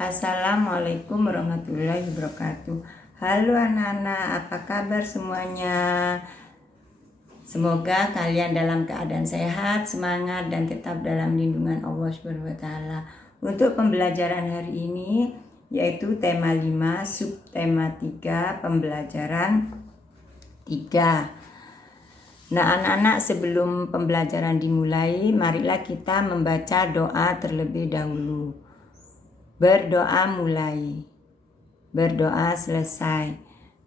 Assalamualaikum warahmatullahi wabarakatuh. Halo anak-anak, apa kabar semuanya? Semoga kalian dalam keadaan sehat, semangat, dan tetap dalam lindungan Allah SWT. Untuk pembelajaran hari ini, yaitu tema 5, subtema 3, pembelajaran 3. Nah anak-anak, sebelum pembelajaran dimulai, marilah kita membaca doa terlebih dahulu. Berdoa mulai, berdoa selesai.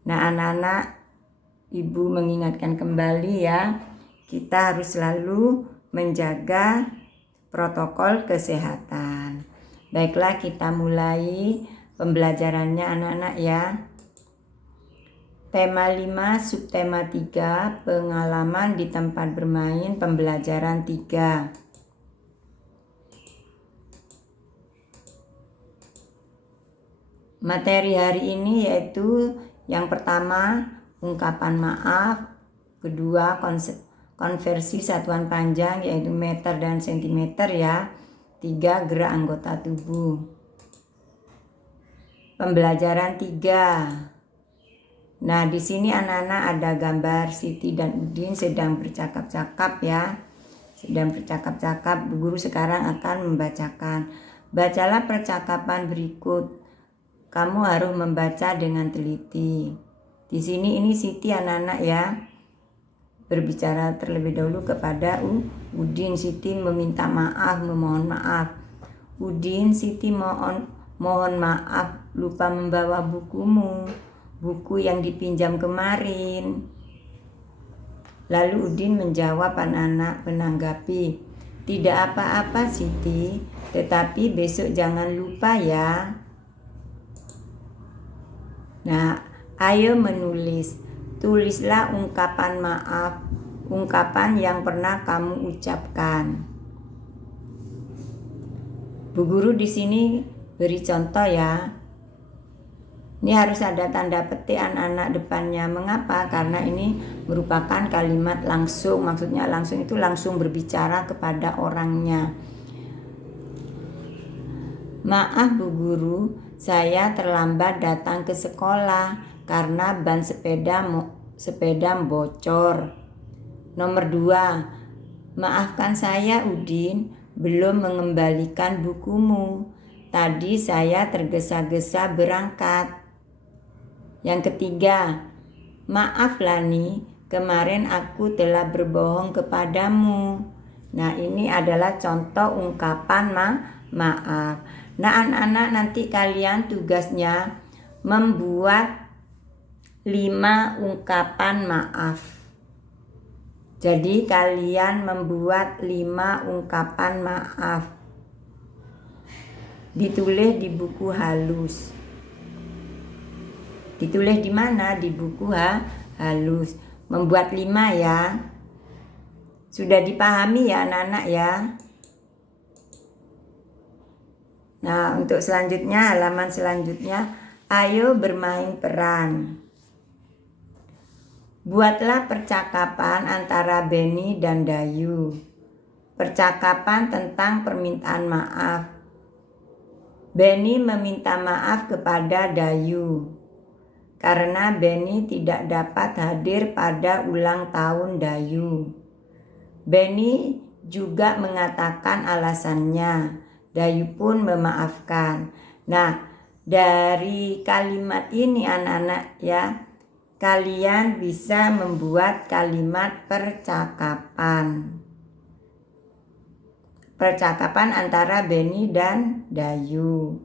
Nah anak-anak, ibu mengingatkan kembali ya, kita harus selalu menjaga protokol kesehatan. Baiklah, kita mulai pembelajarannya anak-anak ya. Tema 5, subtema 3, pengalaman di tempat bermain, pembelajaran 3. Materi hari ini yaitu yang pertama ungkapan maaf, kedua konversi satuan panjang yaitu meter dan sentimeter ya, 3 gerak anggota tubuh. Pembelajaran 3. Nah di sini anak-anak ada gambar Siti dan Udin sedang bercakap-cakap ya, sedang bercakap-cakap. Guru sekarang akan membacakan. Bacalah percakapan berikut. Kamu harus membaca dengan teliti. Di sini ini Siti anak-anak ya, berbicara terlebih dahulu kepada Udin. Siti meminta maaf, memohon maaf. Udin, Siti mohon maaf lupa membawa bukumu, buku yang dipinjam kemarin. Lalu Udin menjawab anak-anak menanggapi, tidak apa-apa Siti, tetapi besok jangan lupa ya. Nah, ayo menulis. Tulislah ungkapan maaf, ungkapan yang pernah kamu ucapkan. Bu guru di sini beri contoh ya. Ini harus ada tanda petik anak-anak depannya. Mengapa? Karena ini merupakan kalimat langsung. Maksudnya langsung itu langsung berbicara kepada orangnya. Maaf Bu Guru, saya terlambat datang ke sekolah karena ban sepeda bocor. Nomor 2, maafkan saya Udin, belum mengembalikan bukumu. Tadi saya tergesa-gesa berangkat. Yang ketiga, maaf Lani, kemarin aku telah berbohong kepadamu. Nah ini adalah contoh ungkapan maaf. Nah anak-anak, nanti kalian tugasnya membuat 5 ungkapan maaf. Jadi kalian membuat 5 ungkapan maaf. Ditulis di buku halus. Ditulis di mana? Di buku halus. Membuat 5 ya. Sudah dipahami ya anak-anak ya. Nah untuk selanjutnya, halaman selanjutnya, ayo bermain peran. Buatlah percakapan antara Benny dan Dayu. Percakapan tentang permintaan maaf. Benny meminta maaf kepada Dayu karena Benny tidak dapat hadir pada ulang tahun Dayu. Benny juga mengatakan alasannya. Dayu pun memaafkan. Nah, dari kalimat ini anak-anak ya, kalian bisa membuat kalimat percakapan. Percakapan antara Benny dan Dayu.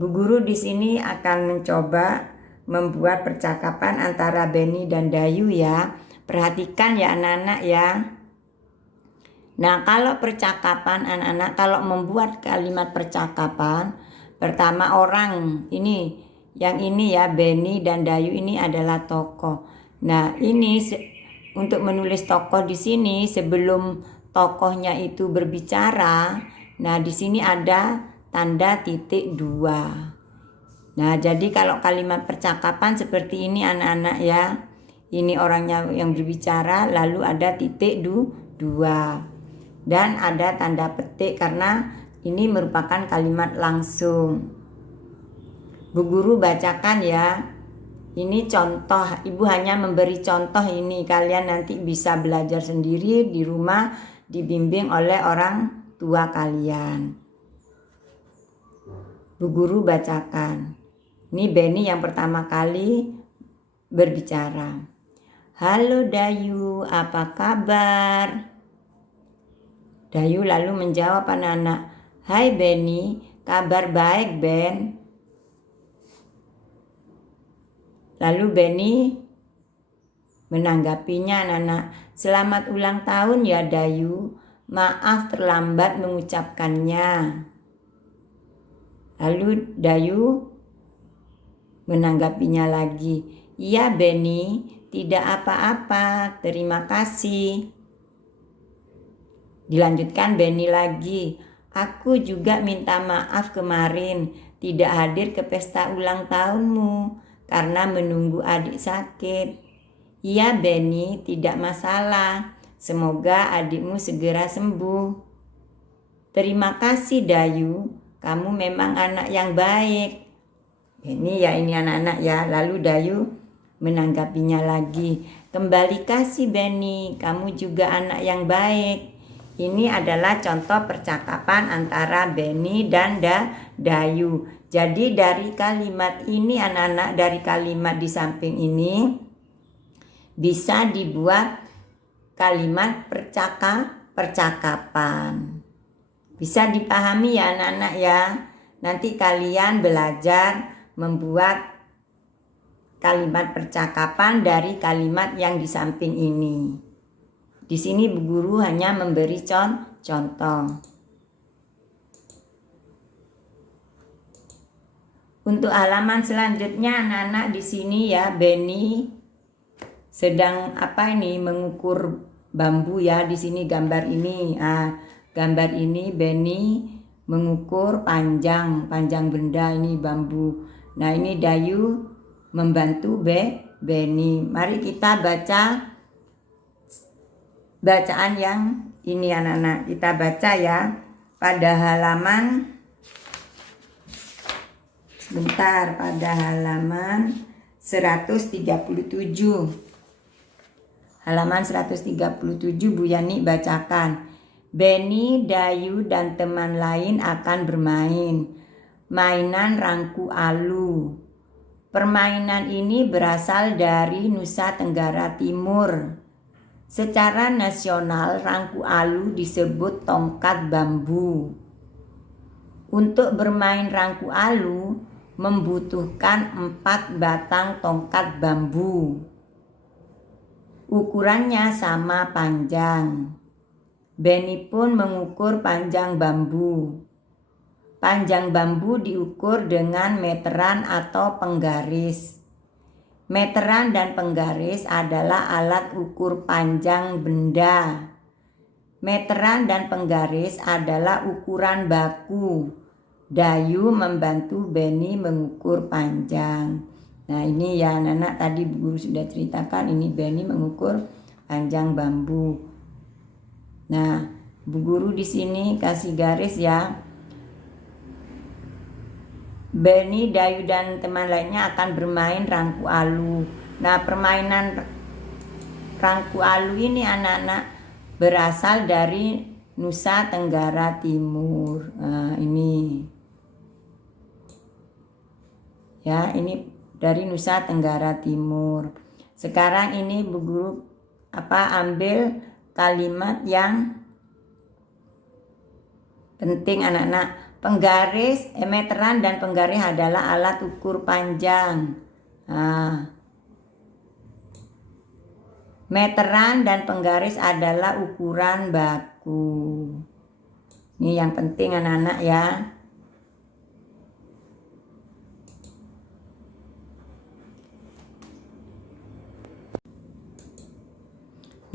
Bu guru di sini akan mencoba membuat percakapan antara Benny dan Dayu ya. Perhatikan ya anak-anak ya. Nah kalau percakapan anak-anak, kalau membuat kalimat percakapan, pertama orang ini, yang ini ya, Benny dan Dayu ini adalah tokoh. Nah ini untuk menulis tokoh di sini, sebelum tokohnya itu berbicara, nah di sini ada tanda titik 2. Nah jadi kalau kalimat percakapan seperti ini anak-anak ya, ini orangnya yang berbicara, lalu ada titik 2. Dan ada tanda petik karena Ini merupakan kalimat langsung. Bu Guru bacakan ya. Ini contoh, Ibu hanya memberi contoh ini. Kalian nanti bisa belajar sendiri di rumah, dibimbing oleh orang tua kalian. Bu Guru bacakan. Ini Benny yang pertama kali berbicara. Halo Dayu, apa kabar? Dayu lalu menjawab anak-anak, hai Benny, kabar baik Ben. Lalu Benny menanggapinya anak-anak, selamat ulang tahun ya Dayu, maaf terlambat mengucapkannya. Lalu Dayu menanggapinya lagi, iya Benny, tidak apa-apa, terima kasih. Dilanjutkan Benny lagi, aku juga minta maaf kemarin tidak hadir ke pesta ulang tahunmu karena menunggu adik sakit. Iya Benny, tidak masalah. Semoga adikmu segera sembuh. Terima kasih Dayu, kamu memang anak yang baik. Ini ya, ini anak-anak ya. Lalu Dayu menanggapinya lagi. Kembali kasih Benny, kamu juga anak yang baik. Ini adalah contoh percakapan antara Benny dan Dayu. Jadi dari kalimat ini anak-anak, dari kalimat di samping ini bisa dibuat kalimat percakapan. Bisa dipahami ya anak-anak ya. Nanti kalian belajar membuat kalimat percakapan dari kalimat yang di samping ini. Di sini Bu Guru hanya memberi contoh. Untuk halaman selanjutnya anak-anak di sini ya, Benny sedang mengukur bambu ya. Di sini gambar ini. Gambar ini Benny mengukur panjang benda ini bambu. Nah, ini Dayu membantu Benny. Mari kita baca bacaan yang ini anak-anak. Kita baca ya pada halaman pada halaman 137. Halaman 137 Bu Yani bacakan. Benny, Dayu dan teman lain akan bermain mainan rangku alu. Permainan ini berasal dari Nusa Tenggara Timur. Secara nasional rangku alu disebut tongkat bambu. Untuk bermain rangku alu membutuhkan 4 batang tongkat bambu. Ukurannya sama panjang. Benny pun mengukur panjang bambu. Panjang bambu diukur dengan meteran atau penggaris. Meteran dan penggaris adalah alat ukur panjang benda. Meteran dan penggaris adalah ukuran baku. Dayu membantu Benny mengukur panjang. Nah, ini ya anak-anak, tadi Bu Guru sudah ceritakan, ini Benny mengukur panjang bambu. Nah, Bu Guru di sini kasih garis ya. Benny, Dayu dan teman lainnya akan bermain rangku alu. Nah, permainan rangku alu ini anak-anak berasal dari Nusa Tenggara Timur. Nah, ini ya, ini dari Nusa Tenggara Timur. Sekarang ini Bu Guru ambil kalimat yang penting anak-anak. Penggaris, meteran dan penggaris adalah alat ukur panjang. Meteran dan penggaris adalah ukuran baku. Ini yang penting anak-anak ya.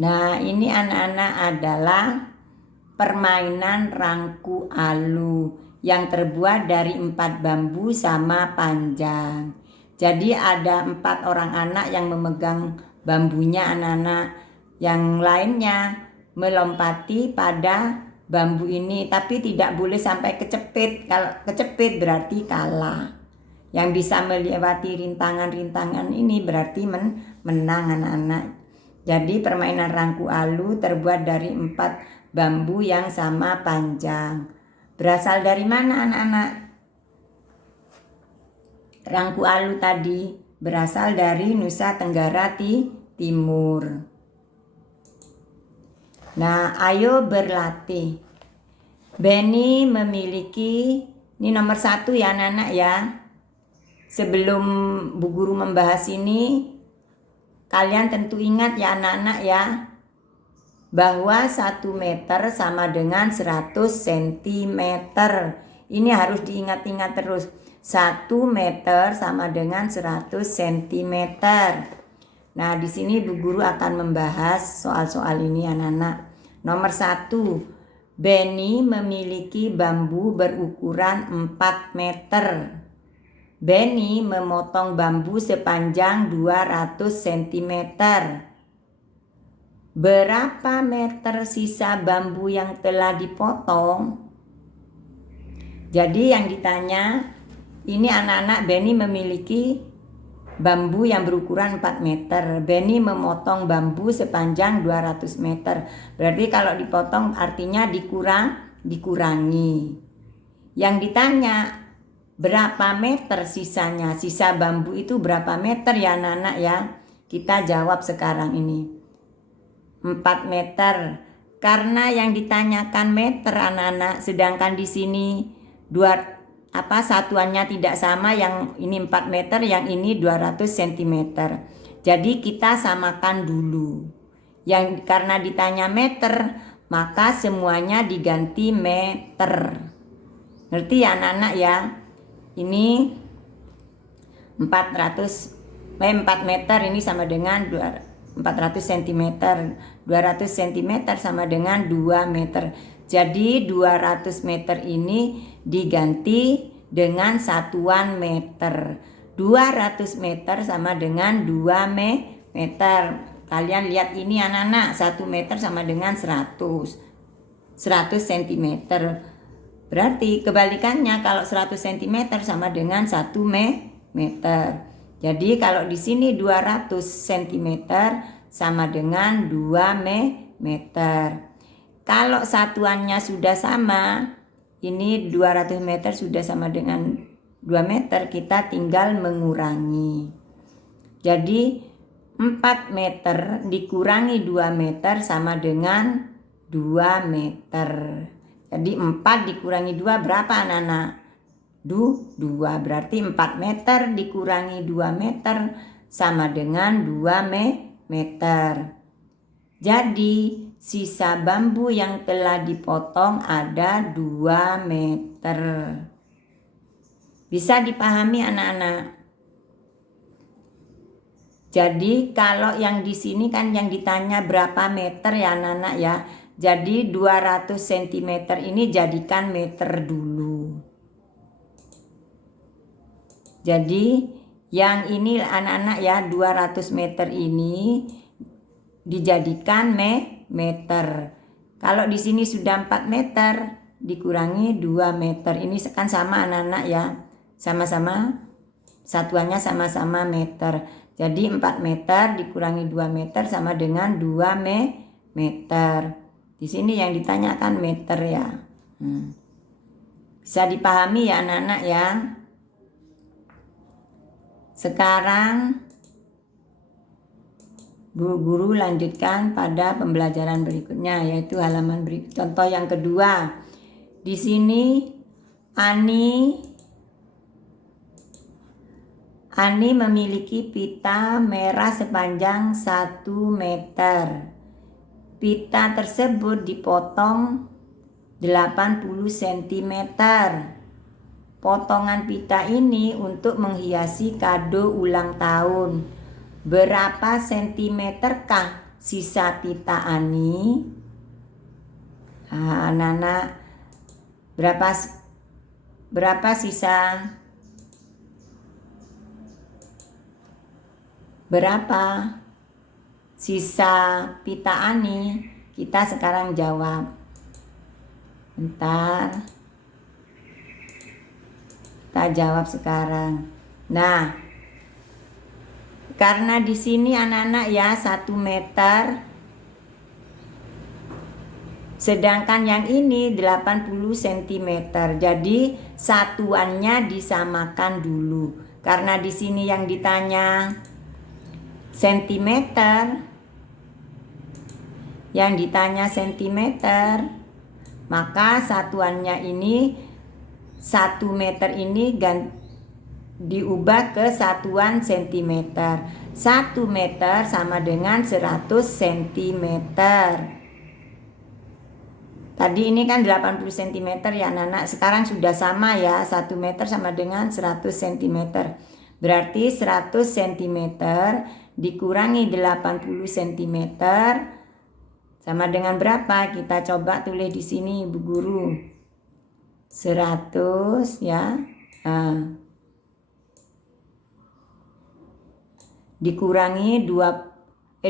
Nah, ini anak-anak adalah permainan rangku alu yang terbuat dari 4 bambu sama panjang. Jadi ada 4 orang anak yang memegang bambunya anak-anak. Yang lainnya melompati pada bambu ini, tapi tidak boleh sampai kecepit. Kalau kecepit berarti kalah. Yang bisa melewati rintangan-rintangan ini berarti menang anak-anak. Jadi permainan rangku alu terbuat dari 4 bambu yang sama panjang. Berasal dari mana anak-anak? Rangku alu tadi berasal dari Nusa Tenggara Timur. Nah, ayo berlatih. Benny memiliki, ini nomor 1 ya anak-anak ya. Sebelum Bu Guru membahas ini, kalian tentu ingat ya anak-anak ya, bahwa 1 meter sama dengan 100 cm. Ini harus diingat-ingat terus. 1 meter sama dengan 100 cm. Nah, di sini Bu Guru akan membahas soal-soal ini anak-anak. Nomor 1, Benny memiliki bambu berukuran 4 meter. Benny memotong bambu sepanjang 200 cm. Berapa meter sisa bambu yang telah dipotong? Jadi yang ditanya, ini anak-anak, Benny memiliki bambu yang berukuran 4 meter. Benny memotong bambu sepanjang 200 meter. Berarti kalau dipotong artinya dikurangi. Yang ditanya, berapa meter sisanya? Sisa bambu itu berapa meter ya anak-anak ya? Kita jawab sekarang ini. 4 meter. Karena yang ditanyakan meter anak-anak, sedangkan di sini satuannya tidak sama, yang ini 4 meter, yang ini 200 cm. Jadi kita samakan dulu. Yang karena ditanya meter, maka semuanya diganti meter. Ngerti ya anak-anak ya? Ini 4 meter ini sama dengan 400 cm. 200 cm sama dengan 2 meter. Jadi 200 meter ini diganti dengan satuan meter. 200 meter sama dengan 2 meter. Kalian lihat ini anak-anak, 1 meter sama dengan 100 cm. Berarti kebalikannya, kalau 100 cm sama dengan 1 meter. Jadi kalau di sini 200 cm sama dengan 2 meter. Kalau satuannya sudah sama, ini 200 meter sudah sama dengan 2 meter, kita tinggal mengurangi. Jadi 4 meter dikurangi 2 meter sama dengan 2 meter. Jadi 4 dikurangi 2 berapa anak-anak? 2. Berarti 4 meter dikurangi 2 meter sama dengan 2 meter. Jadi sisa bambu yang telah dipotong ada 2 meter. Bisa dipahami anak-anak? Jadi kalau yang di sini kan yang ditanya berapa meter ya anak-anak ya. Jadi 200 cm ini jadikan meter dulu. Jadi yang ini anak-anak ya, 200 meter ini dijadikan meter. Kalau di sini sudah 4 meter dikurangi 2 meter. Ini kan sama anak-anak ya. Sama-sama satuannya sama-sama meter. Jadi 4 meter dikurangi 2 meter sama dengan 2 meter. Di sini yang ditanyakan meter ya. Bisa dipahami ya anak-anak ya. Sekarang guru lanjutkan pada pembelajaran berikutnya, yaitu halaman berikut. Contoh yang kedua. Di sini Ani memiliki pita merah sepanjang 1 meter. Pita tersebut dipotong 80 cm. Potongan pita ini untuk menghiasi kado ulang tahun. Berapa sentimeterkah sisa pita Ani? Anak-anak, berapa sisa? Berapa sisa pita Ani? Kita sekarang jawab. Bentar. Kita jawab sekarang. Nah, karena di sini anak-anak ya 1 meter, sedangkan yang ini 80 cm. Jadi satuannya disamakan dulu. Karena di sini yang ditanya sentimeter, maka satuannya ini 1 meter ini diubah ke satuan sentimeter. 1 meter sama dengan 100 cm. Tadi ini kan 80 cm ya anak-anak. Sekarang sudah sama ya, 1 meter sama dengan 100 cm. Berarti 100 cm dikurangi 80 cm sama dengan berapa? Kita coba tulis di sini Bu Guru. 100 ya. Dikurangi 80.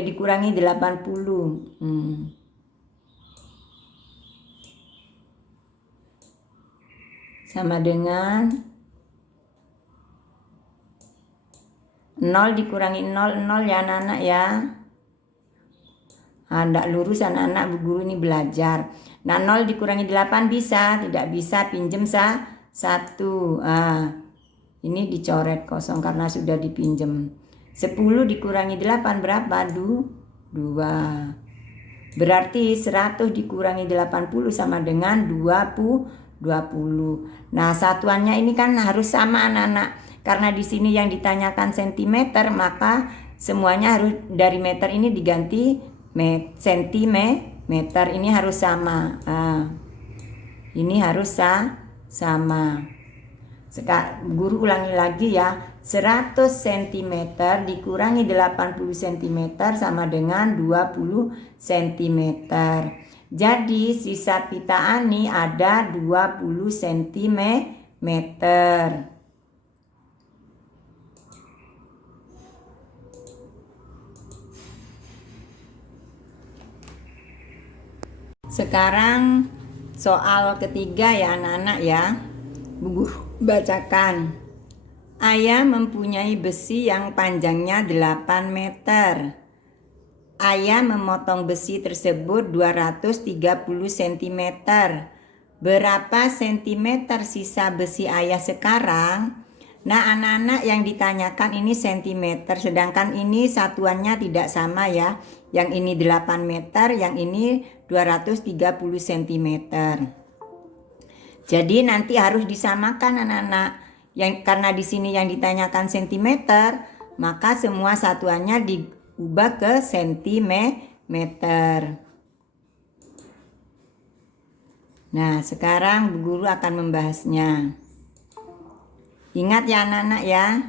Sama dengan 0 dikurangi 0 ya anak-anak ya. Nggak lurus anak-anak, Bu Guru ini belajar. Nah 0 dikurangi 8 bisa, tidak bisa pinjem 1. Ini dicoret kosong karena sudah dipinjem. 10 dikurangi 8 berapa? 2. Berarti 100 dikurangi 80 sama dengan 20. Nah satuannya ini kan harus sama anak-anak. Karena di sini yang ditanyakan sentimeter, maka semuanya harus dari meter ini diganti sentimeter. Ini harus sama. Ini harus sama. Sekarang Guru ulangi lagi ya. 100 cm dikurangi 80 cm sama dengan 20 cm. Jadi sisa pita Ani ada 20 cm. Sekarang soal ketiga ya anak-anak ya. Bu Guru bacakan. Ayah mempunyai besi yang panjangnya 8 meter. Ayah memotong besi tersebut 230 cm. Berapa centimeter sisa besi ayah sekarang? Nah anak-anak yang ditanyakan ini sentimeter, sedangkan ini satuannya tidak sama ya. Yang ini 8 meter, yang ini 230 cm. Jadi nanti harus disamakan anak-anak. Karena di sini yang ditanyakan sentimeter, maka semua satuannya diubah ke sentimeter. Nah, sekarang Bu Guru akan membahasnya. Ingat ya anak-anak ya.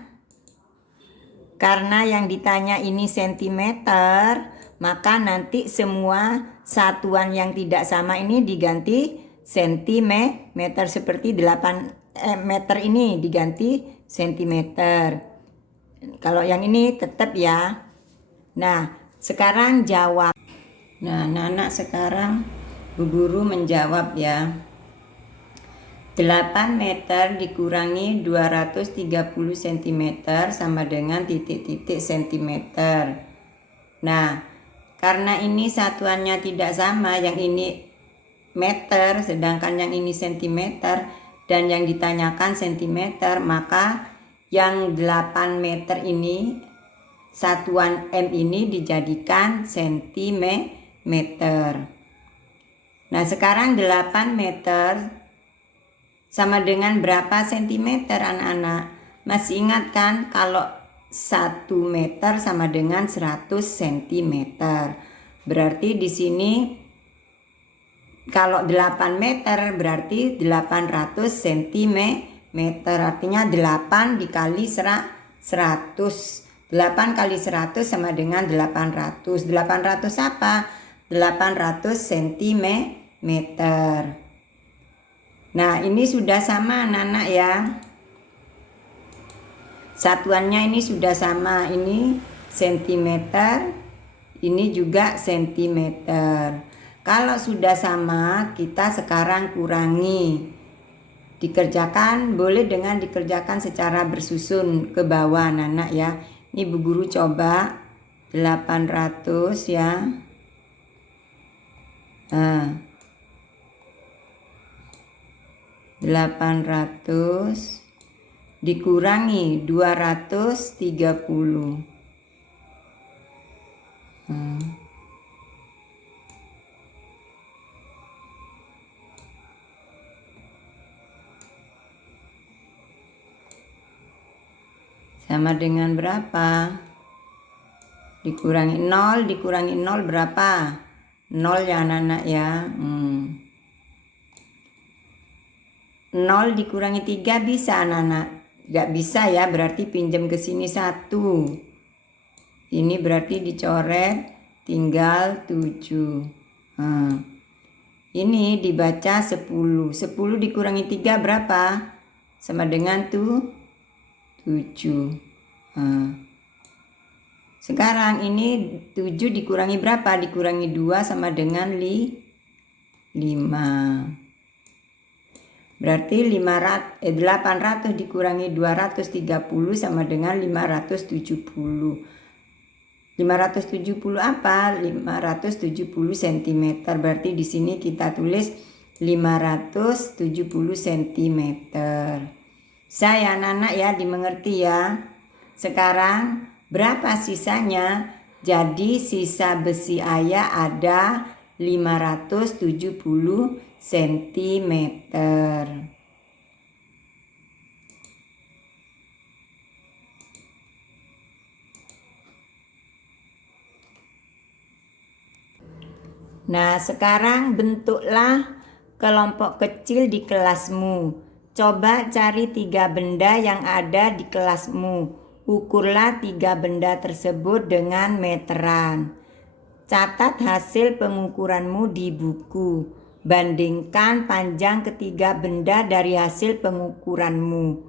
Karena yang ditanya ini sentimeter, maka nanti semua satuan yang tidak sama ini diganti sentimeter, seperti 8 meter ini diganti sentimeter. Kalau yang ini tetap ya. Nah, sekarang jawab. Nah, anak-anak sekarang Bu Guru menjawab ya. 8 meter dikurangi 230 cm sama dengan titik-titik centimeter. Nah, karena ini satuannya tidak sama, yang ini meter sedangkan yang ini sentimeter dan yang ditanyakan sentimeter, maka yang 8 meter ini satuan M ini dijadikan sentimeter. Nah, sekarang 8 meter sama dengan berapa sentimeter anak-anak? Masih ingat kan kalau 1 meter sama dengan 100 cm. Berarti di sini kalau 8 meter berarti 800 cm. Artinya 8 dikali 100. 8 kali 100 sama dengan 800. 800 apa? 800 cm. Nah, ini sudah sama anak-anak ya. Satuannya ini sudah sama. Ini sentimeter, ini juga sentimeter. Kalau sudah sama, kita sekarang kurangi. Dikerjakan boleh dengan dikerjakan secara bersusun ke bawah anak-anak ya. Ini Bu Guru coba 800 ya. 800 dikurangi 230. Sama dengan berapa? Dikurangi 0 berapa? 0 ya anak-anak ya. 0 dikurangi 3 bisa anak-anak? Gak bisa ya, berarti pinjam ke sini 1. Ini berarti dicoret tinggal 7. Ini dibaca 10. 10 dikurangi 3 berapa? Sama dengan 7. Sekarang ini 7 dikurangi berapa? Dikurangi 2 sama dengan 5. Berarti 800 dikurangi 230 sama dengan 570. 570 apa? 570 cm. Berarti di sini kita tulis 570 cm. Saya anak-anak ya, dimengerti ya. Sekarang berapa sisanya? Jadi sisa besi ayah ada 570 cm. Nah, sekarang bentuklah kelompok kecil di kelasmu. Coba cari 3 benda yang ada di kelasmu. Ukurlah 3 benda tersebut dengan meteran. Catat hasil pengukuranmu di buku. Bandingkan panjang ketiga benda dari hasil pengukuranmu.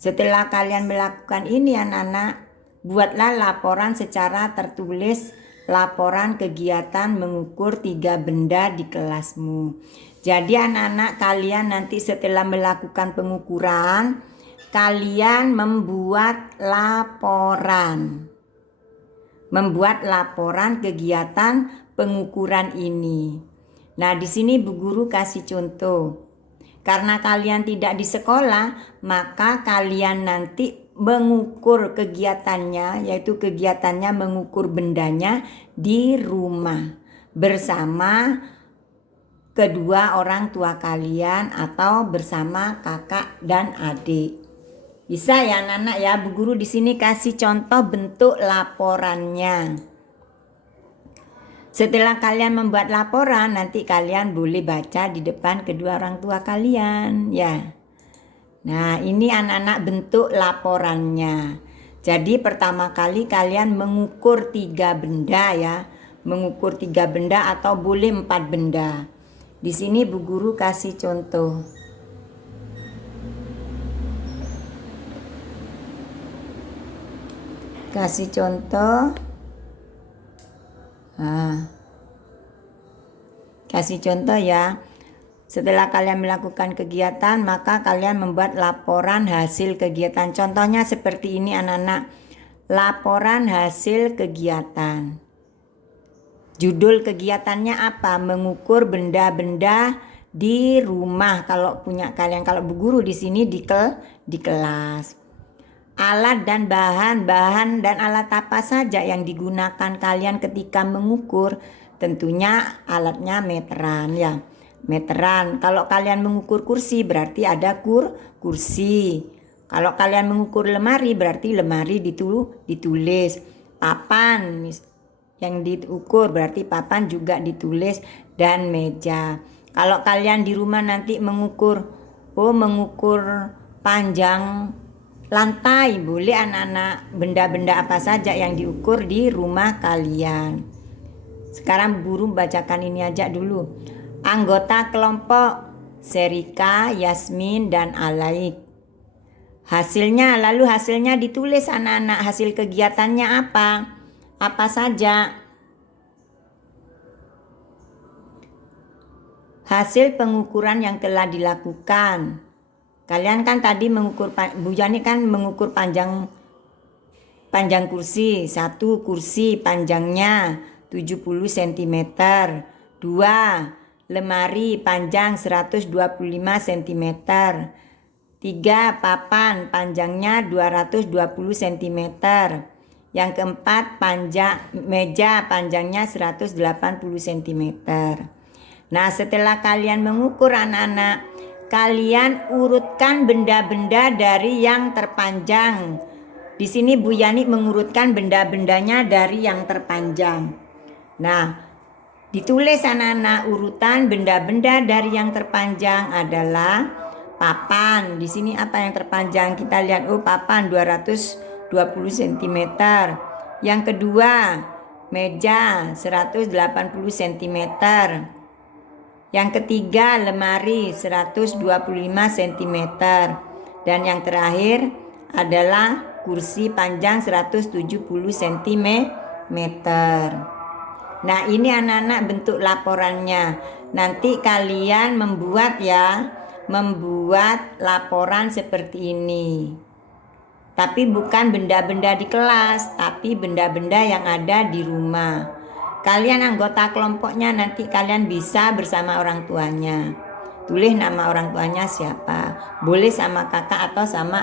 Setelah kalian melakukan ini anak-anak, buatlah laporan secara tertulis, laporan kegiatan mengukur 3 benda di kelasmu. Jadi anak-anak kalian nanti setelah melakukan pengukuran, kalian membuat laporan. Membuat laporan kegiatan pengukuran ini. Nah, di sini Bu Guru kasih contoh. Karena kalian tidak di sekolah, maka kalian nanti mengukur kegiatannya, yaitu kegiatannya mengukur bendanya di rumah bersama kedua orang tua kalian atau bersama kakak dan adik. Bisa ya anak-anak ya, Bu Guru di sini kasih contoh bentuk laporannya. Setelah kalian membuat laporan, nanti kalian boleh baca di depan kedua orang tua kalian ya. Nah, ini anak-anak bentuk laporannya. Jadi pertama kali kalian mengukur 3 benda ya. Mengukur 3 benda atau boleh 4 benda. Di sini Bu Guru kasih contoh. Kasih contoh. Kasih contoh ya. Setelah kalian melakukan kegiatan, maka kalian membuat laporan hasil kegiatan. Contohnya seperti ini anak-anak. Laporan hasil kegiatan. Judul kegiatannya apa? Mengukur benda-benda di rumah kalau punya kalian. Kalau Bu Guru di sini di kelas. Alat dan bahan dan alat apa saja yang digunakan kalian ketika mengukur? Tentunya alatnya meteran ya. Meteran. Kalau kalian mengukur kursi berarti ada kursi. Kalau kalian mengukur lemari berarti lemari ditulis. Papan yang diukur berarti papan juga ditulis, dan meja. Kalau kalian di rumah nanti mengukur panjang lantai, boleh anak-anak, benda-benda apa saja yang diukur di rumah kalian. Sekarang guru bacakan ini aja dulu. Anggota kelompok Serika, Yasmin, dan Alaik. Lalu hasilnya ditulis anak-anak, hasil kegiatannya apa? Apa saja? hasil pengukuran yang telah dilakukan. Kalian kan tadi mengukur, Bu Yani kan mengukur panjang kursi. 1 kursi panjangnya 70 cm. 2 lemari panjang 125 cm. 3 papan panjangnya 220 cm. Yang keempat meja panjangnya 180 cm. Nah, setelah kalian mengukur anak-anak, kalian urutkan benda-benda dari yang terpanjang. Di sini Bu Yani mengurutkan benda-bendanya dari yang terpanjang. Nah, ditulis anak-anak urutan benda-benda dari yang terpanjang adalah papan. Di sini apa yang terpanjang? Kita lihat, papan 220 cm. Yang kedua, meja 180 cm. Yang ketiga, lemari 125 cm. Dan yang terakhir adalah kursi panjang 170 cm. Nah, ini anak-anak bentuk laporannya. Nanti kalian membuat laporan seperti ini. Tapi bukan benda-benda di kelas, tapi benda-benda yang ada di rumah. Kalian anggota kelompoknya nanti kalian bisa bersama orang tuanya. Tulis nama orang tuanya siapa. Boleh sama kakak atau sama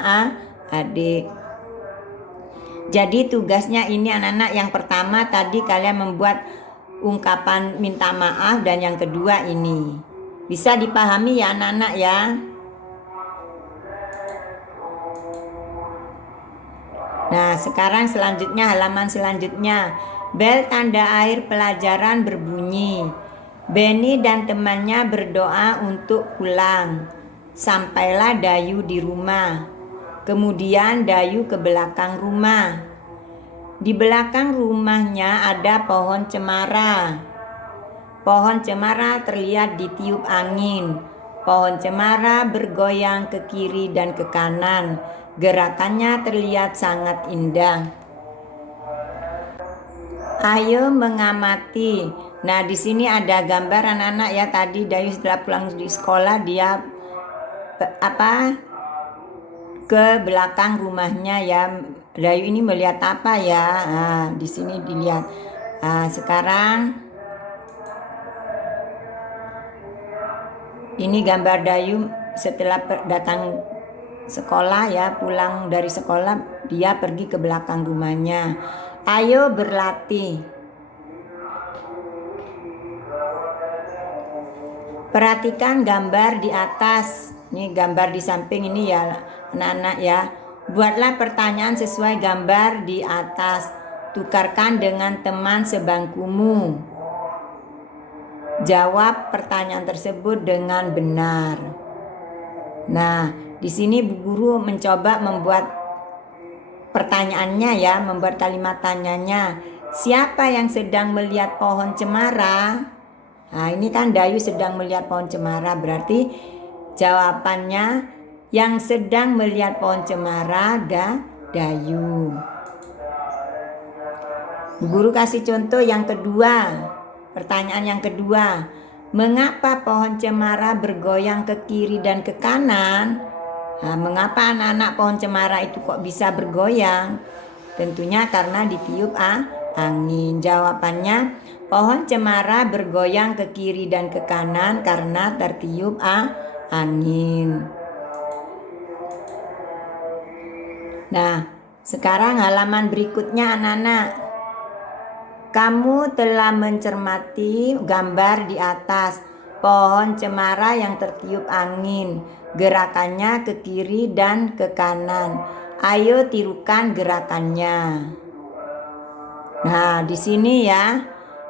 adik. Jadi tugasnya ini anak-anak, yang pertama tadi kalian membuat ungkapan minta maaf, dan yang kedua ini. Bisa dipahami ya anak-anak ya? Nah, sekarang selanjutnya, halaman selanjutnya. Bel tanda akhir pelajaran berbunyi. Benny dan temannya berdoa untuk pulang. Sampailah Dayu di rumah. Kemudian Dayu ke belakang rumah. Di belakang rumahnya ada pohon cemara. Pohon cemara terlihat ditiup angin. Pohon cemara bergoyang ke kiri dan ke kanan. Gerakannya terlihat sangat indah. Ayo mengamati. Nah, di sini ada gambar anak-anak ya. Tadi Dayu setelah pulang di sekolah dia ke belakang rumahnya ya. Dayu ini melihat apa ya? Nah, di sini dilihat. Nah, sekarang ini gambar Dayu setelah datang sekolah ya, pulang dari sekolah dia pergi ke belakang rumahnya. Ayo berlatih. Perhatikan gambar di atas. Ini gambar di samping ini ya anak-anak ya. Buatlah pertanyaan sesuai gambar di atas. Tukarkan dengan teman sebangkumu. Jawab pertanyaan tersebut dengan benar. Nah, di sini Bu Guru mencoba membuat pertanyaannya ya, membuat kalimat tanyanya. Siapa yang sedang melihat pohon cemara? Nah, ini kan Dayu sedang melihat pohon cemara, berarti jawabannya yang sedang melihat pohon cemara Dayu. Bu Guru kasih contoh yang kedua. Pertanyaan yang kedua. Mengapa pohon cemara bergoyang ke kiri dan ke kanan? Nah, mengapa anak-anak pohon cemara itu kok bisa bergoyang? Tentunya karena ditiup angin. Jawabannya, pohon cemara bergoyang ke kiri dan ke kanan karena tertiup angin. Nah, sekarang halaman berikutnya anak-anak. Kamu telah mencermati gambar di atas. Pohon cemara yang tertiup angin. Gerakannya ke kiri dan ke kanan. Ayo tirukan gerakannya. Nah, di sini ya.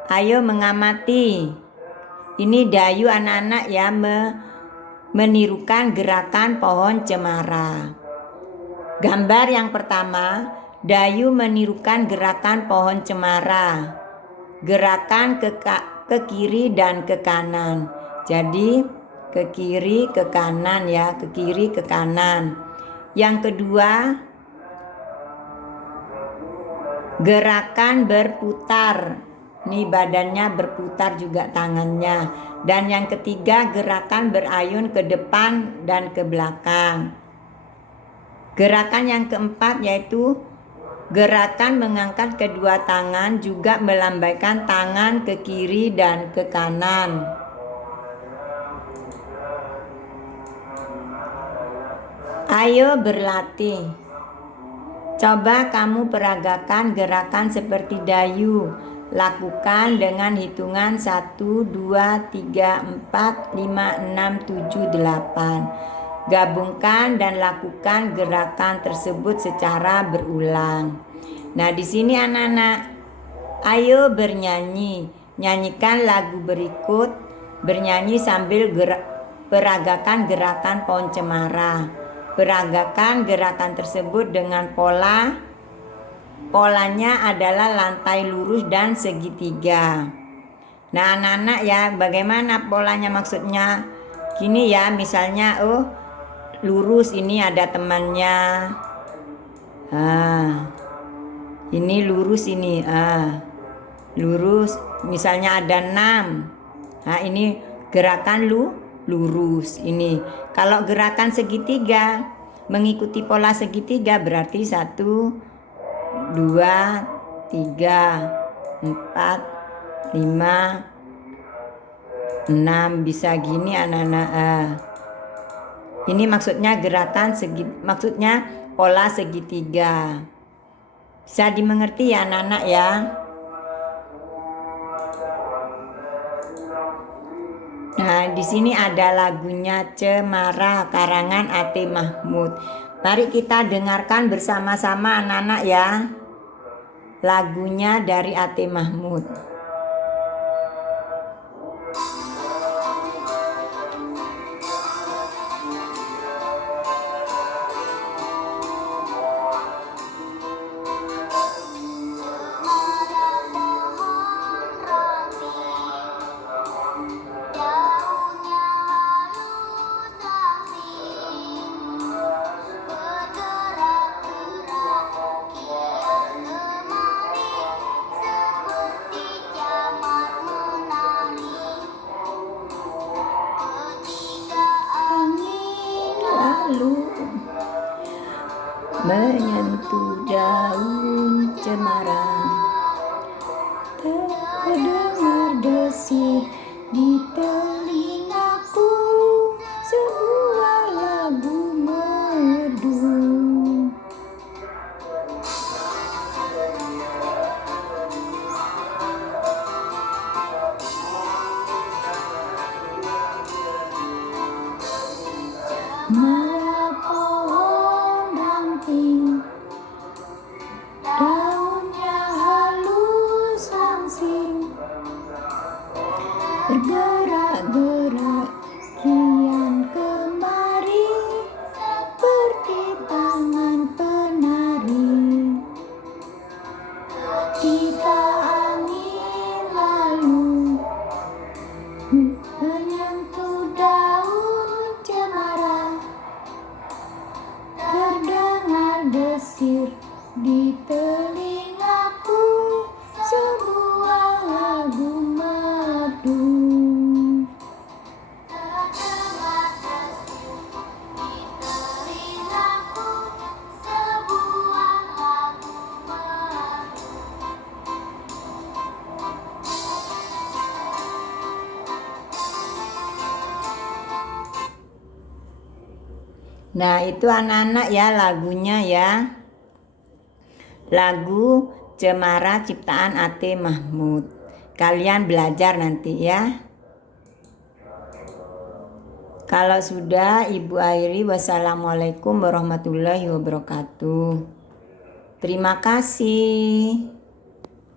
Ayo mengamati. Ini Dayu anak-anak ya menirukan gerakan pohon cemara. Gambar yang pertama, Dayu menirukan gerakan pohon cemara. Gerakan ke kiri dan ke kanan. Jadi ke kiri ke kanan ya, ke kiri ke kanan. Yang kedua, gerakan berputar. nih badannya berputar juga tangannya. Dan yang ketiga, gerakan berayun ke depan dan ke belakang. Gerakan yang keempat yaitu gerakan mengangkat kedua tangan, juga melambaikan tangan ke kiri dan ke kanan. Ayo berlatih. Coba kamu peragakan gerakan seperti Dayu. Lakukan dengan hitungan 1, 2, 3, 4, 5, 6, 7, 8. Gabungkan dan lakukan gerakan tersebut secara berulang. Nah, di sini anak-anak, ayo bernyanyi. Nyanyikan lagu berikut, bernyanyi sambil peragakan gerakan pohon cemara. Peragakan gerakan tersebut dengan polanya adalah lantai lurus dan segitiga. Nah, anak-anak ya, bagaimana polanya maksudnya? Gini ya, misalnya lurus, ini ada temannya. Ini lurus ini. Lurus, misalnya ada 6. Nah, ini gerakan lurus ini. Kalau gerakan segitiga, mengikuti pola segitiga berarti 1, 2, 3, 4, 5, 6. Bisa gini anak-anak. Ini maksudnya gerakan maksudnya pola segitiga. Bisa dimengerti ya anak-anak ya. Nah, di sini ada lagunya Cemara karangan A.T. Mahmud. Mari kita dengarkan bersama-sama anak-anak ya. Lagunya dari A.T. Mahmud. Menyentuh daun cemara, terdengar desir di telingaku, sebuah lagu merdu. Pohon ranting, daunnya halus langsing, bergerak-gerak kian kemari, seperti tangan penari. Ketika angin lalu menyentuh daun cemara, terdengar desir di telingaku, sebuah lagu merdu. Terdengar desir di telingaku, sebuah lagu merdu. Nah, itu anak-anak ya lagunya ya. Lagu Cemara ciptaan A.T. Mahmud. Kalian belajar nanti ya. Kalau sudah, Ibu akhiri. Wassalamualaikum warahmatullahi wabarakatuh. Terima kasih.